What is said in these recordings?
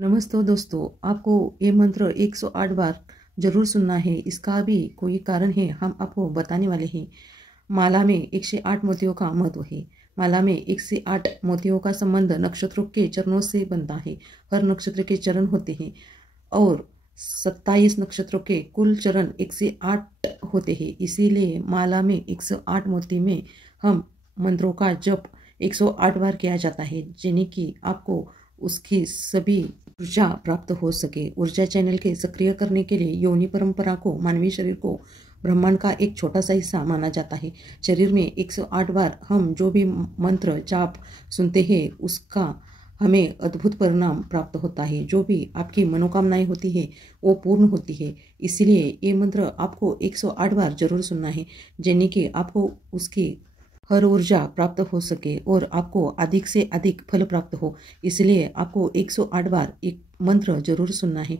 नमस्ते दोस्तों, आपको ये मंत्र 108 बार जरूर सुनना है। इसका भी कोई कारण है, हम आपको बताने वाले हैं। माला में 108 मोतियों का महत्व है। माला में 108 मोतियों का संबंध नक्षत्रों के चरणों से बनता है। हर नक्षत्र के चरण होते हैं और 27 नक्षत्रों के कुल चरण 108 होते हैं। इसीलिए माला में 108 मोती में हम मंत्रों का जप 108 बार किया जाता है, जिन्हें कि आपको उसकी सभी ऊर्जा प्राप्त हो सके। ऊर्जा चैनल के सक्रिय करने के लिए योनि परंपरा को मानवीय शरीर को ब्रह्मांड का एक छोटा सा हिस्सा माना जाता है। शरीर में 108 बार हम जो भी मंत्र जाप सुनते हैं, उसका हमें अद्भुत परिणाम प्राप्त होता है। जो भी आपकी मनोकामनाएं होती है वो पूर्ण होती है। इसलिए ये मंत्र आपको 108 बार जरूर सुनना है, जिन्हें कि आपको उसकी हर ऊर्जा प्राप्त हो सके और आपको अधिक से अधिक फल प्राप्त हो। इसलिए आपको 108 बार एक मंत्र जरूर सुनना है।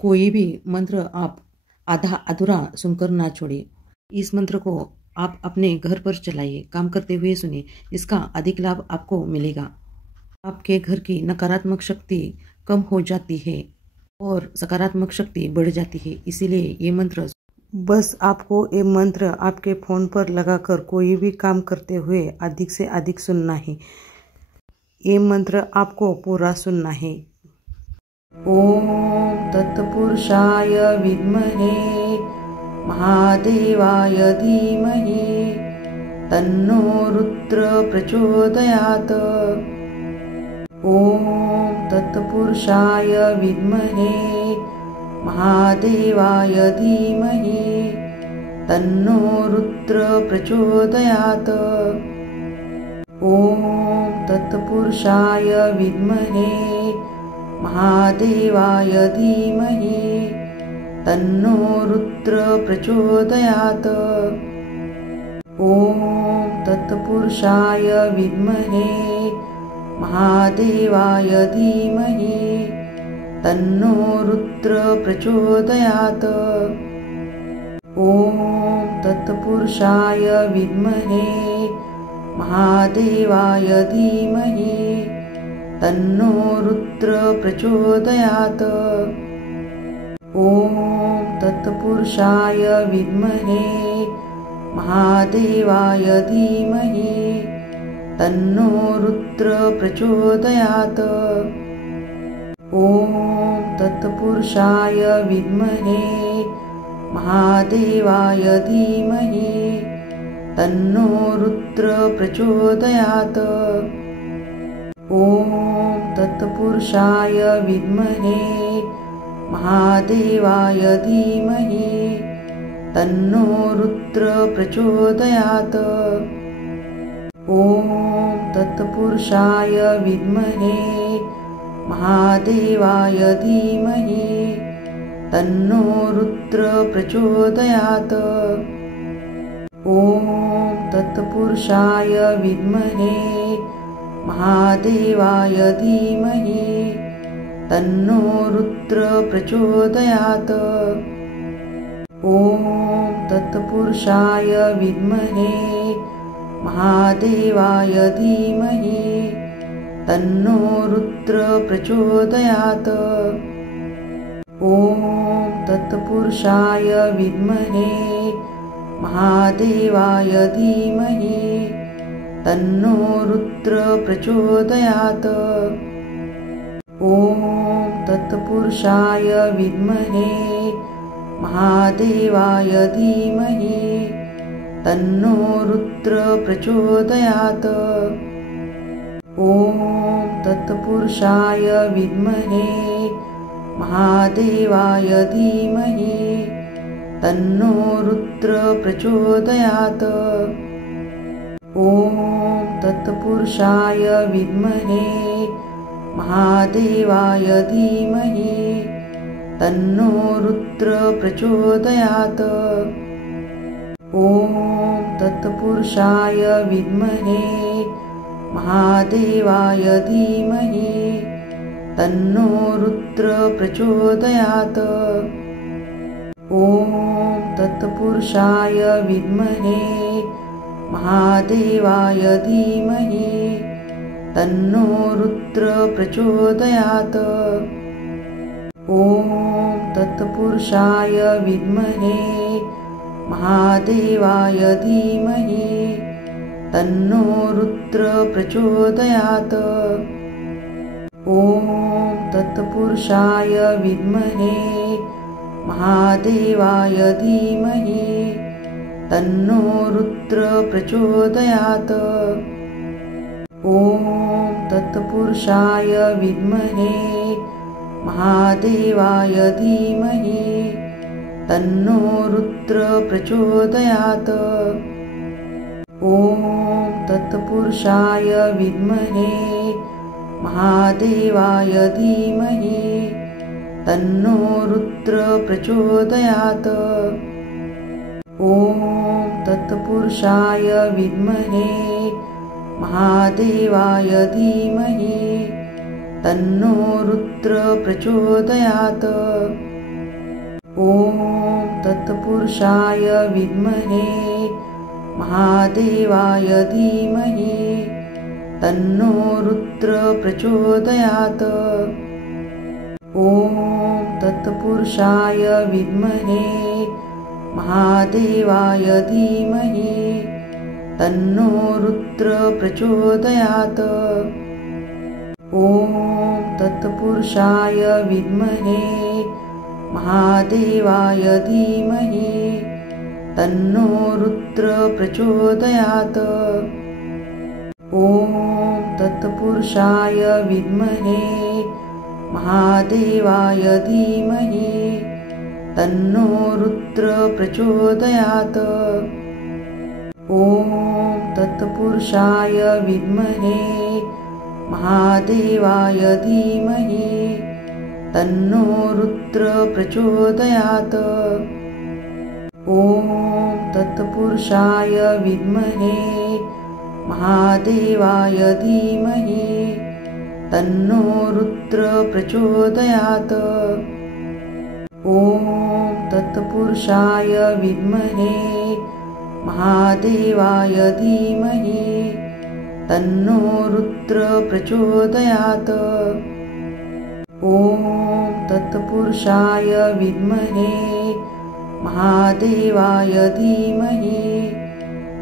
कोई भी मंत्र आप आधा अधूरा सुनकर ना छोड़े। इस मंत्र को आप अपने घर पर चलाइए, काम करते हुए सुनिए। इसका अधिक लाभ आपको मिलेगा। आपके घर की नकारात्मक शक्ति कम हो जाती है और सकारात्मक शक्ति बढ़ जाती है। इसीलिए ये मंत्र बस आपको ये मंत्र आपके फ़ोन पर लगाकर कोई भी काम करते हुए अधिक से अधिक सुनना है। ये मंत्र आपको पूरा सुनना है। ओम तत्पुरुषाय विद्महे महादेवाय धीमहि तन्नो रुद्र प्रचोदयात्। ओम तत्पुरुषाय विद्महे महादेवाय धीमहि तन्नो रुद्र प्रचोदयात्। ओम तत्पुरुषाय विद्महे महादेवाय धीमहि तन्नो रुद्र प्रचोदयात्। ओम तत्पुरुषाय विद्महे महादेवाय धीमहि तन्नो रुद्र प्रचोदयात्। ओम तत्पुरुषाय विद्महे महादेवाय धीमहि तन्नो रुद्र प्रचोदयात्। ओम तत्पुरुषाय विद्महे महादेवाय धीमहि तन्नो रुद्र प्रचोदयात्। ओम तत्पुरुषाय विद्महे महादेवाय धीमहि तन्नो रुद्र प्रचोदयात्। ओम तत्पुरुषाय विद्महे महादेवाय धीमहि तन्नो रुद्र प्रचोदयात्। ओम तत्पुरुषाय विद्महे महादेवाय धीमहि तन्नो रुद्र प्रचोदयात्। ओम तत्पुरुषाय विद्महे महादेवाय धीमहि तन्नो रुद्र प्रचोदयात्। ओम तत्पुरुषाय विद्महे महादेवाय धीमहि तन्नो रुद्र प्रचोदयात्। ओम तत्पुरुषाय विद्महे महादेवाय धीमहि तन्नो रुद्र प्रचोदयात्। ओम तत्पुरुषाय विद्महे महादेवाय धीमहि तन्नो रुद्र प्रचोदयात्। ओम तत्पुरुषाय विद्महे महादेवाय धीमहि तन्नो रुद्र प्रचोदयात्। ओम तत्पुरुषाय विद्महे महादेवाय धीमहि तन्नो रुद्र प्रचोदयात्। ओम तत्पुरुषाय विद्महे महादेवाय धीमहि तन्नो रुद्र प्रचोदयात्। ओम तत्पुरुषाय विद्महे महादेवाय धीमहि तन्नो रुद्र प्रचोदयात्। ॐ तत्पुरुषाय विद्महे महादेवाय धीमहि तन्नो रुद्र प्रचोदयात्। ॐ तत्पुरुषाय विद्महे महादेवाय धीमहि तन्नो रुद्र प्रचोदयात्। ॐ तत्पुरुषाय विद्महे महादेवाय धीमहि तन्नो रुद्र प्रचोदयात्। ॐ तत्पुरुषाय विद्महे महादेवाय धीमहि तन्नो रुद्र प्रचोदयात्। ॐ तत्पुरुषाय विद्महे महादेवाय धीमहि तन्नो रुद्र प्रचोदयात्। ॐ तत्पुरुषाय विद्महे महादेवाय धीमहि तन्नो रुद्र प्रचोदयात्। ॐ तत्पुरुषाय विद्महे महादेवाय धीमहि तन्नो रुद्र प्रचोदयात्। ॐ तत्पुरुषाय विद्महे महादेवाय धीमहि तन्नो रुद्र प्रचोदयात्। ॐ तत्पुरुषाय विद्महे महादेवाय धीमहि तन्नो रुद्र प्रचोदयात्। ॐ तत्पुरुषाय विद्महे महादेवाय धीमहि तन्नो रुद्र प्रचोदयात्। ॐ तत्पुरुषाय विद्महे महादेवाय धीमहि तन्नो रुद्र प्रचोदयात्। ॐ तत्पुरुषाय विद्महे महादेवाय धीमहि तन्नो रुद्र प्रचोदयात्। ॐ तत्पुरुषाय विद्महे महादेवाय धीमहि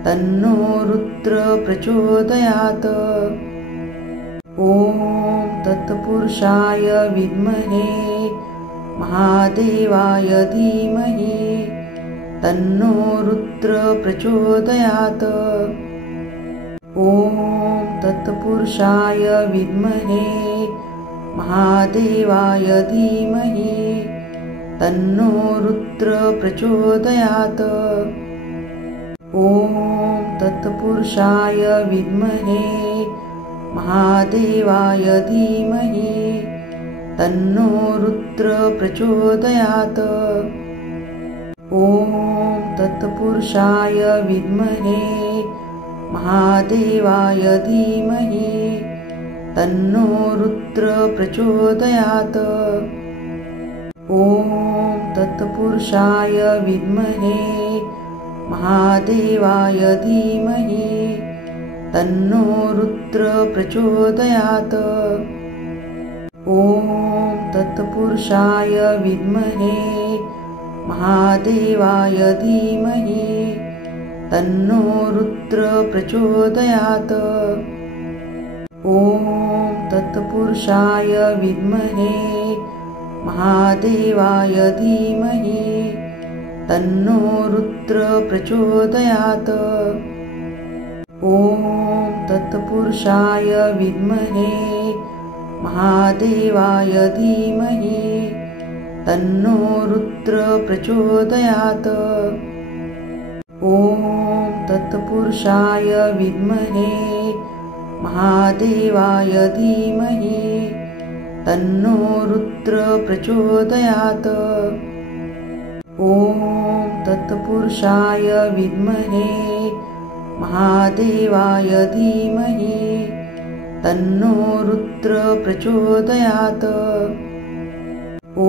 तन्नो रुद्र प्रचोदयात्। ॐ तत्पुरुषाय विद्महे महादेवाय धीमहि तन्नो रुद्र प्रचोदयात्। ॐ तत्पुरुषाय विद्महे महादेवाय धीमहि तन्नो रुद्र प्रचोदयात्। ॐ तत्पुरुषाय विद्महे महादेवाय धीमहि तन्नो रुद्र प्रचोदयात्। ॐ तत्पुरुषाय विद्महे महादेवाय धीमहि तन्नो रुद्र प्रचोदयात्। ॐ तत्पुरुषाय विद्महे महादेवाय धीमहि तन्नो रुद्र प्रचोदयात्। ॐ तत्पुरुषाय विद्महे महादेवाय धीमहि तन्नो रुद्र प्रचोदयात्। ॐ तत्पुरुषाय विद्महे महादेवाय धीमहि तन्नो रुद्र प्रचोदयात्। ॐ तत्पुरुषाय विद्महे महादेवाय धीमहि तन्नो रुद्र प्रचोदयात्। ॐ तत्पुरुषाय विद्महे महादेवाय धीमहि तन्नो रुद्र प्रचोदयात्। ॐ तत्पुरुषाय विद्महे महादेवाय धीमहि तन्नो रुद्र प्रचोदयात्। ॐ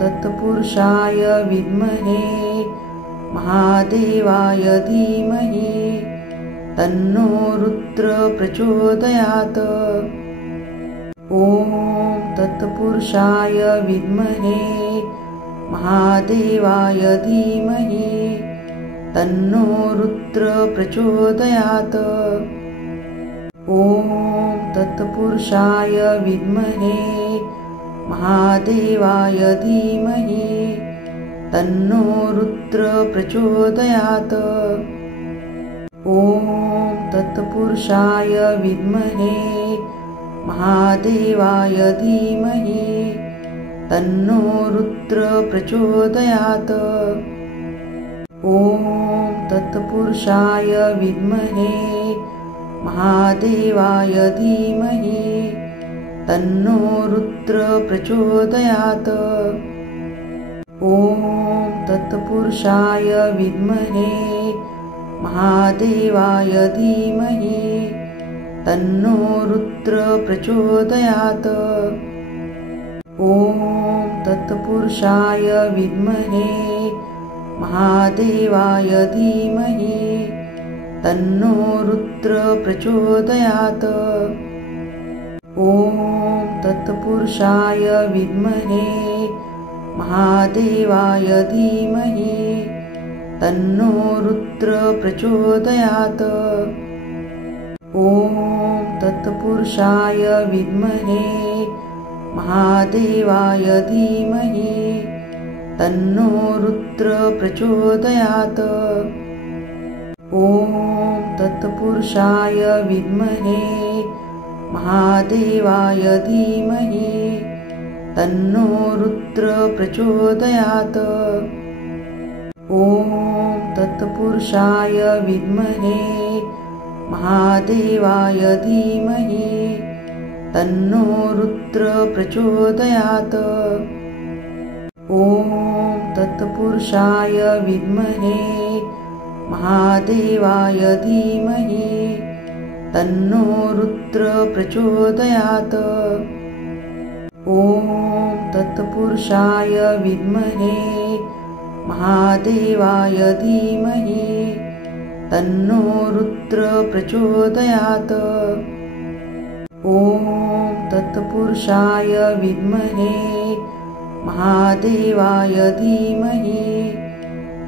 तत्पुरुषाय विद्महे महादेवाय धीमहि तन्नो रुद्र प्रचोदयात्। ॐ तत्पुरुषाय विद्महे महादेवाय धीमहि तन्नो रुद्र प्रचोदयात्। ॐ तत्पुरुषाय विद्महे महादेवाय धीमहि तन्नो रुद्र प्रचोदयात्। ॐ तत्पुरुषाय विद्महे महादेवाय धीमहि तन्नो रुद्र प्रचोदयात्। ॐ तत्पुरुषाय विद्महे महादेवाय धीमहि तन्नो रुद्र प्रचोदयात्। ॐ तत्पुरुषाय विद्महे महादेवाय धीमहि तन्नो रुद्र प्रचोदयात्। ॐ तत्पुरुषाय विद्महे महादेवाय धीमहि तन्नो रुद्र प्रचोदयात्। ॐ तत्पुरुषाय विद्महे महादेवाय धीमहि तन्नो रुद्र प्रचोदयात्। ॐ तत्पुरुषाय विद्महे महादेवाय धीमहि तन्नो रुद्र प्रचोदयात्। ॐ तत्पुरुषाय विद्महे महादेवाय धीमहि तन्नो रुद्र प्रचोदयात्। ॐ तत्पुरुषाय विद्महे महादेवाय धीमहि तन्नो रुद्र प्रचोदयात्। ॐ तत्पुरुषाय विद्महे महादेवाय धीमहि तन्नो रुद्र प्रचोदयात्। ॐ तत्पुरुषाय विद्महे महादेवाय धीमहि तन्नो रुद्र प्रचोदयात्। ॐ तत्पुरुषाय विद्महे महादेवाय धीमहि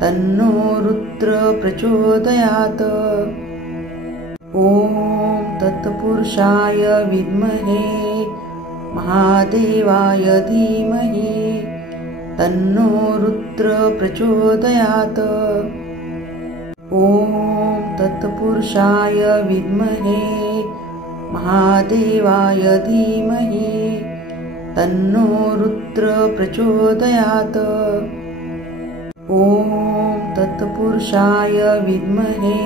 तन्नो रुद्र प्रचोदयात्। ॐ तत्पुरुषाय विद्महे महादेवाय धीमहि तन्नो रुद्र प्रचोदयात्। ॐ तत्पुरुषाय विद्महे महादेवाय धीमहि तन्नो रुद्र प्रचोदयात्। ॐ तत्पुरुषाय विद्महे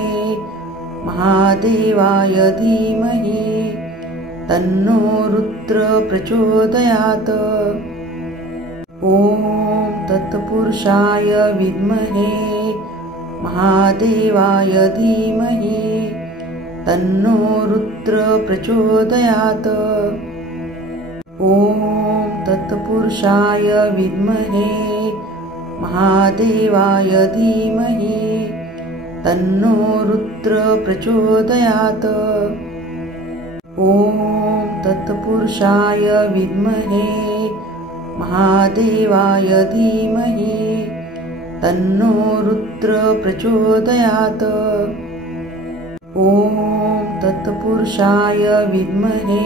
महादेवाय धीमहि तन्नो रुद्र प्रचोदयात्। ॐ तत्पुरुषाय विद्महे महादेवाय धीमहि तन्नो रुद्र प्रचोदयात्। ॐ तत्पुरुषाय विद्महे महादेवाय धीमहि तन्नो रुद्र प्रचोदयात्। ॐ तत्पुरुषाय विद्महे महादेवाय धीमहि तन्नो रुद्र प्रचोदयात्। ॐ तत्पुरुषाय विद्महे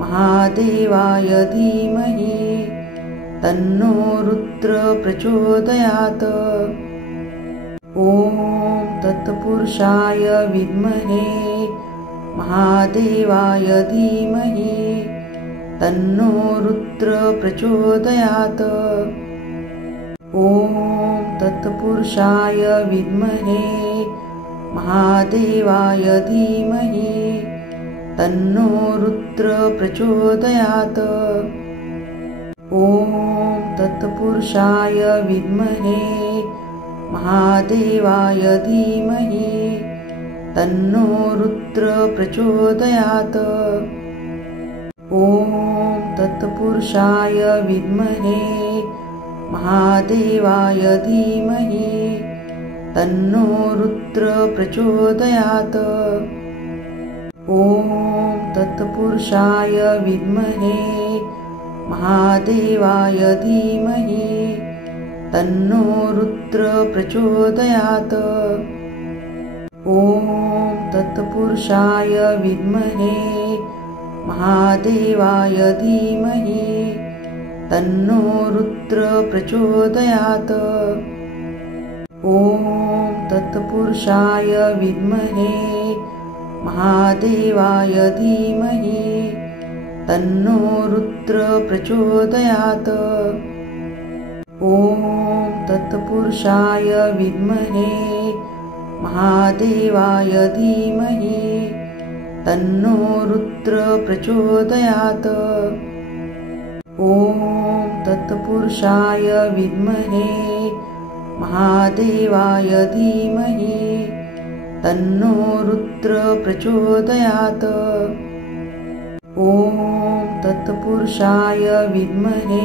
महादेवाय धीमहि तन्नो रुद्र प्रचोदयात्। ॐ तत्पुरुषाय विद्महे महादेवाय धीमहि तन्नो रुद्र प्रचोदयात्। ॐ तत्पुरुषाय विद्महे महादेवाय धीमहि तन्नो रुद्र प्रचोदयात्। ॐ तत्पुरुषाय विद्महे महादेवाय धीमहि तन्नो रुद्र प्रचोदयात्। ॐ तत्पुरुषाय विद्महे महादेवाय धीमहि तन्नो रुद्र प्रचोदयात्। ॐ तत्पुरुषाय विद्महे महादेवाय धीमहि तन्नो रुद्र प्रचोदयात्। ॐ तत्पुरुषाय विद्महे महादेवाय धीमहि तन्नो रुद्र प्रचोदयात्। ॐ तत्पुरुषाय विद्महे महादेवाय धीमहि तन्नो रुद्र प्रचोदयात्। ॐ तत्पुरुषाय विद्महे महादेवाय धीमहि तन्नो रुद्र प्रचोदयात्। ॐ तत्पुरुषाय विद्महे महादेवाय धीमहि तन्नो रुद्र प्रचोदयात्। ॐ तत्पुरुषाय विद्महे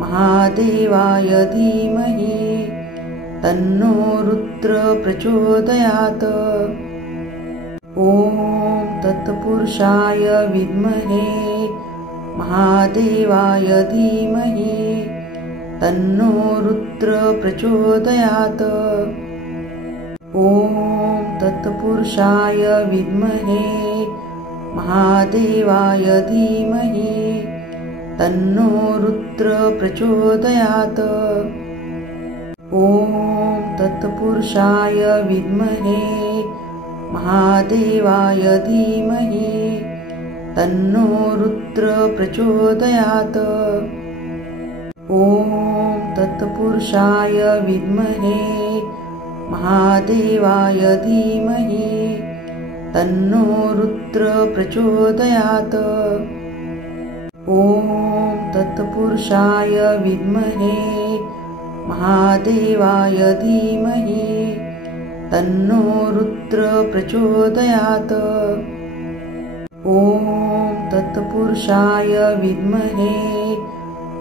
महादेवाय धीमहि तन्नो रुद्र प्रचोदयात्। ॐ तत्पुरुषाय विद्महे महादेवाय धीमहि तन्नो रुद्र प्रचोदयात्। ॐ तत्पुरुषाय विद्महे महादेवाय धीमहि तन्नो रुद्र प्रचोदयात्। ॐ तत्पुरुषाय विद्महे महादेवाय धीमहि तन्नो रुद्र प्रचोदयात्। ॐ तत्पुरुषाय विद्महे महादेवाय धीमहि तन्नो रुद्र प्रचोदयात्। ॐ तत्पुरुषाय विद्महे महादेवाय धीमहि तन्नो रुद्र प्रचोदयात्। ॐ तत्पुरुषाय विद्महे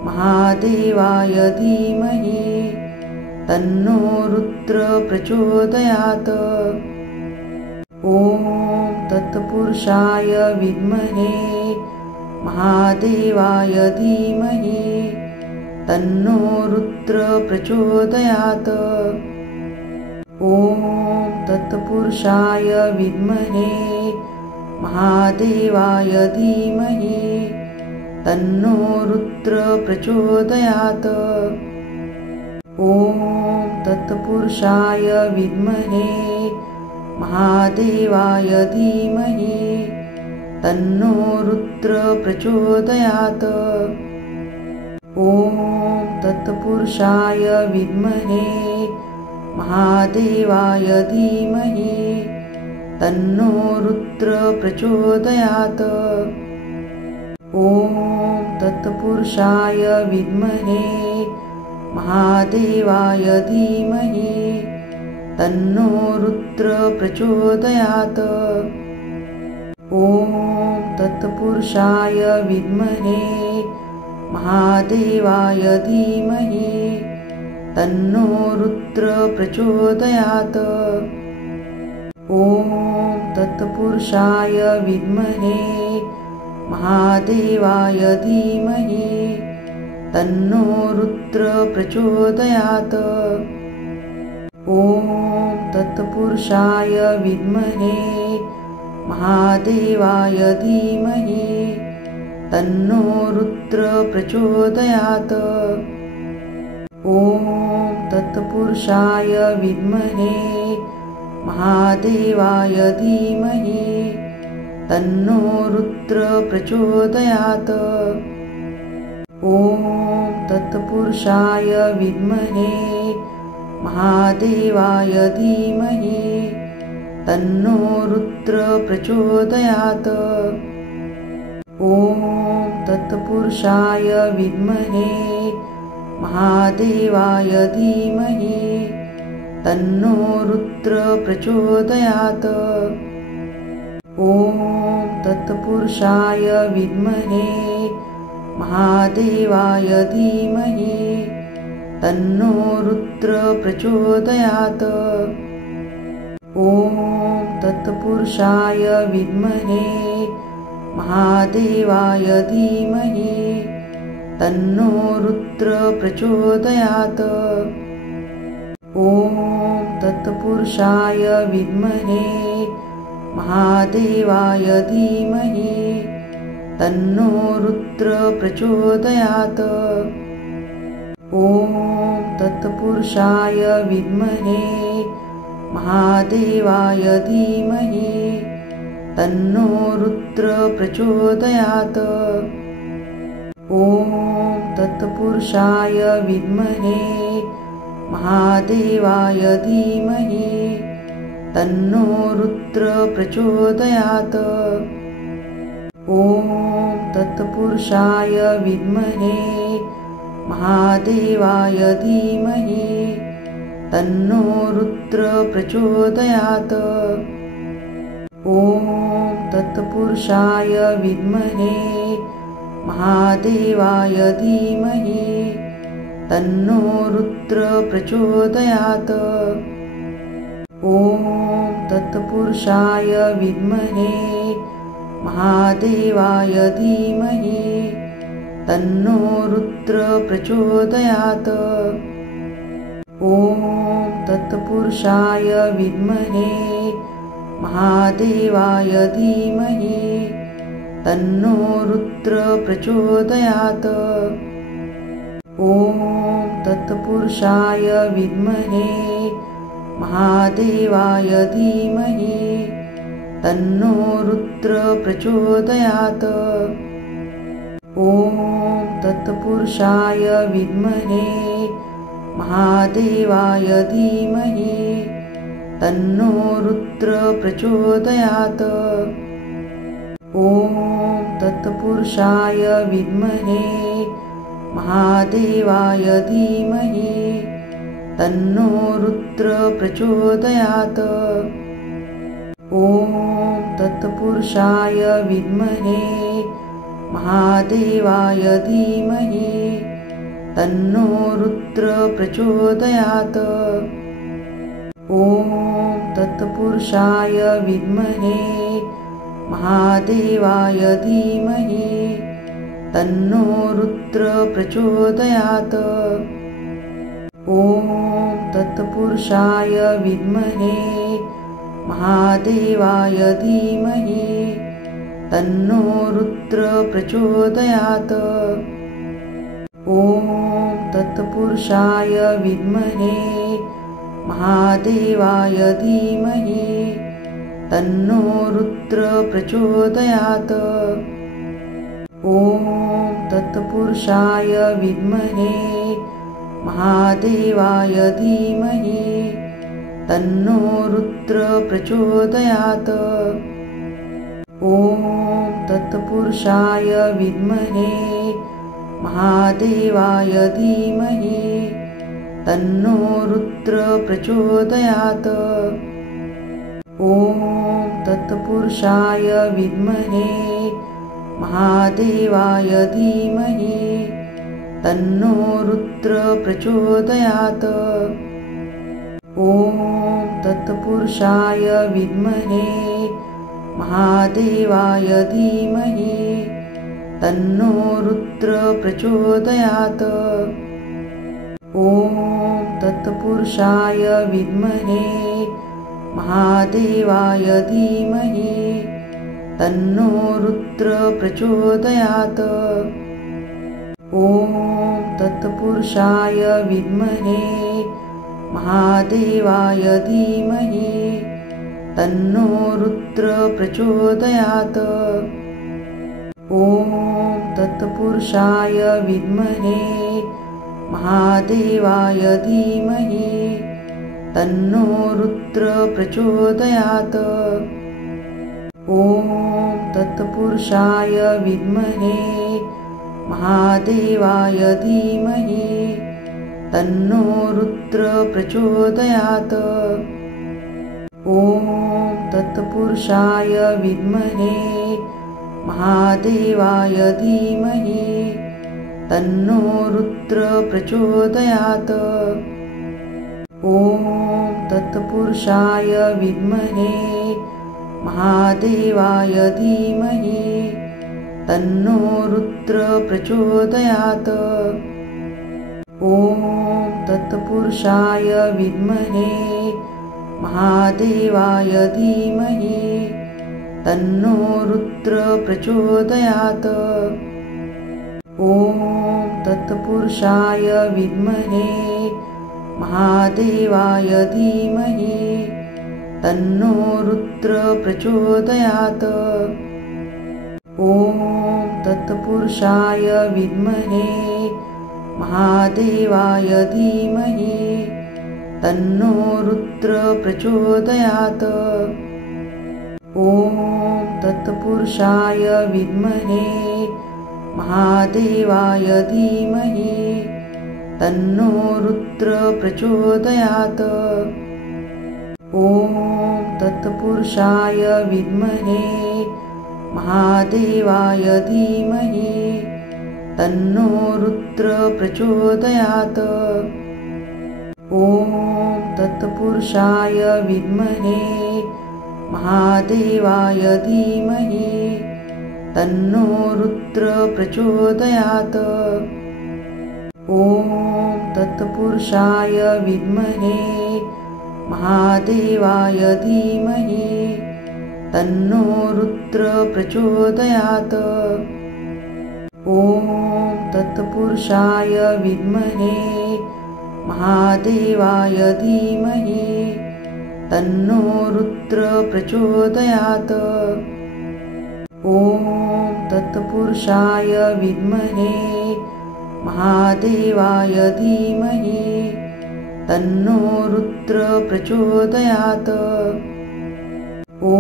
महादेवाय धीमहि तन्नो रुद्र प्रचोदयात्। ॐ तत्पुरुषाय विद्महे महादेवाय धीमहि तन्नो रुद्र प्रचोदयात्। ॐ तत्पुरुषाय विद्महे महादेवाय धीमहि तन्नो रुद्र प्रचोदयात्। ॐ तत्पुरुषाय विद्महे महादेवाय धीमहि तन्नो रुद्र प्रचोदयात्। ॐ तत्पुरुषाय विद्महे महादेवाय धीमहि तन्नो रुद्र प्रचोदयात्। ॐ तत्पुरुषाय विद्महे महादेवाय धीमहि तन्नो रुद्र प्रचोदयात्। ॐ तत्पुरुषाय विद्महे महादेवाय धीमहि तन्नो रुद्र प्रचोदयात्। ॐ तत्पुरुषाय विद्महे महादेवाय धीमहि तन्नो रुद्र प्रचोदयात्। ॐ तत्पुरुषाय विद्महे महादेवाय धीमहि तन्नो रुद्र प्रचोदयात्। ॐ तत्पुरुषाय विद्महे महादेवाय धीमहि तन्नो रुद्र प्रचोदयात्। ॐ तत्पुरुषाय विद्महे महादेवाय धीमहि तन्नो रुद्र प्रचोदयात्। ॐ तत्पुरुषाय विद्महे महादेवाय धीमहि तन्नो रुद्र प्रचोदयात्। ॐ तत्पुरुषाय विद्महे महादेवाय धीमहि तन्नो रुद्र प्रचोदयात्। ॐ तत्पुरुषाय विद्महे महादेवाय धीमहि तन्नो रुद्र प्रचोदयात्। ॐ तत्पुरुषाय विद्महे महादेवाय धीमहि तन्नो रुद्र प्रचोदयात्। ॐ तत्पुरुषाय विद्महे महादेवाय धीमहि तन्नो रुद्र प्रचोदयात्। ॐ तत्पुरुषाय विद्महे महादेवाय धीमहि तन्नो रुद्र प्रचोदयात्। ॐ तत्पुरुषाय विद्महे महादेवाय धीमहि तन्नो रुद्र प्रचोदयात्। ॐ तत्पुरुषाय विद्महे महादेवाय धीमहि तन्नो रुद्र प्रचोदयात्। ॐ तत्पुरुषाय विद्महे महादेवाय धीमहि तन्नो रुद्र प्रचोदयात्। ॐ तत्पुरुषाय विद्महे महादेवाय धीमहि तन्नो रुद्र प्रचोदयात्। ॐ तत्पुरुषाय विद्महे महादेवाय धीमहि तन्नो रुद्र प्रचोदयात्। ॐ तत्पुरुषाय विद्महे महादेवाय धीमहि तन्नो रुद्र प्रचोदयात्। ॐ तत्पुरुषाय विद्महे महादेवाय धीमहि तन्नो रुद्र प्रचोदयात्। ॐ तत्पुरुषाय विद्महे महादेवाय धीमहि तन्नो रुद्र प्रचोदयात्। ॐ तत्पुरुषाय विद्महे महादेवाय धीमहि तन्नो रुद्र प्रचोदयात्। ॐ तत्पुरुषाय विद्महे महादेवाय धीमहि तन्नो रुद्र प्रचोदयात्। ॐ तत्पुरुषाय विद्महे महादेवाय धीमहि तन्नो रुद्र प्रचोदयात्। ॐ तत्पुरुषाय विद्महे महादेवाय धीमहि तन्नो रुद्र प्रचोदयात्। ॐ तत्पुरुषाय विद्महे महादेवाय धीमहि तन्नो रुद्र प्रचोदयात्। ॐ तत्पुरुषाय विद्महे महादेवाय धीमहि तन्नो रुद्र प्रचोदयात्। ॐ तत्पुरुषाय विद्महे महादेवाय धीमहि तन्नो रुद्र प्रचोदयात्। ॐ तत्पुरुषाय विद्महे महादेवाय धीमहि तन्नो रुद्र प्रचोदयात्। ॐ तत्पुरुषाय विद्महे महादेवाय धीमहि तन्नो रुद्र प्रचोदयात्। ॐ तत्पुरुषाय विद्महे महादेवाय धीमहि तन्नो रुद्र प्रचोदयात्। ॐ तत्पुरुषाय विद्महे महादेवाय धीमहि तन्नो रुद्र प्रचोदयात्। ॐ तत्पुरुषाय विद्महे महादेवाय धीमहि तन्नो रुद्र प्रचोदयात्। ॐ तत्पुरुषाय विद्महे महादेवाय धीमहि तन्नो रुद्र प्रचोदयात्। ॐ तत्पुरुषाय विद्महे महादेवाय धीमहि तन्नो रुद्र प्रचोदयात्। ॐ तत्पुरुषाय विद्महे महादेवाय धीमहि तन्नो रुद्र प्रचोदयात्। ॐ तत्पुरुषाय विद्महे महादेवाय धीमहि तन्नो रुद्र प्रचोदयात्। ॐ तत्पुरुषाय विद्महे महादेवाय धीमहि तन्नो रुद्र प्रचोदयात्। ॐ तत्पुरुषाय विद्महे महादेवाय धीमहि तन्नो रुद्र प्रचोदयात्। ॐ तत्पुरुषाय विद्महे महादेवाय धीमहि तन्नो रुद्र प्रचोदयात्। ॐ तत्पुरुषाय विद्महे महादेवाय धीमहि तन्नो रुद्र प्रचोदयात्। ॐ तत्पुरुषाय विद्महे महादेवाय धीमहि तन्नो रुद्र प्रचोदयात्। ॐ तत्पुरुषाय विद्महे महादेवाय धीमहि तन्नो रुद्र प्रचोदयात्। ॐ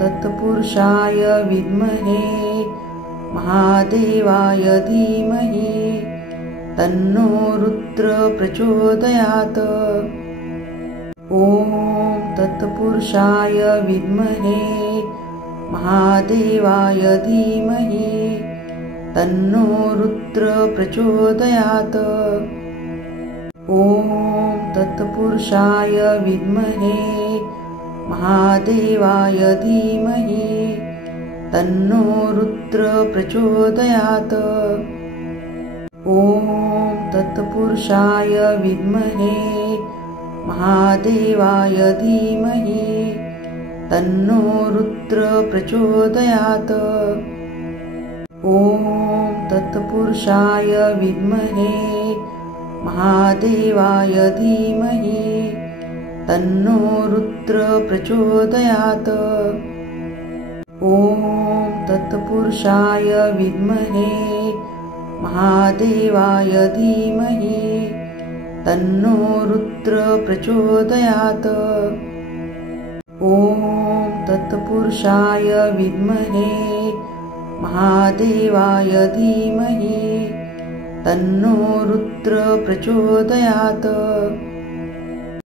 तत्पुरुषाय विद्महे महादेवाय धीमहि तन्नो रुद्र प्रचोदयात्। ॐ तत्पुरुषाय विद्महे महादेवाय धीमहि तन्नो रुद्र प्रचोदयात्। ॐ तत्पुरुषाय विद्महे महादेवाय धीमहि तन्नो रुद्र प्रचोदयात्। ॐ तत्पुरुषाय विद्महे महादेवाय धीमहि तन्नो रुद्र प्रचोदयात्। ॐ तत्पुरुषाय विद्महे महादेवाय धीमहि तन्नो रुद्र प्रचोदयात्। ॐ तत्पुरुषाय विद्महे महादेवाय धीमहि तन्नो रुद्र प्रचोदयात्। ॐ तत्पुरुषाय विद्महे महादेवाय धीमहि तन्नो रुद्र प्रचोदयात्।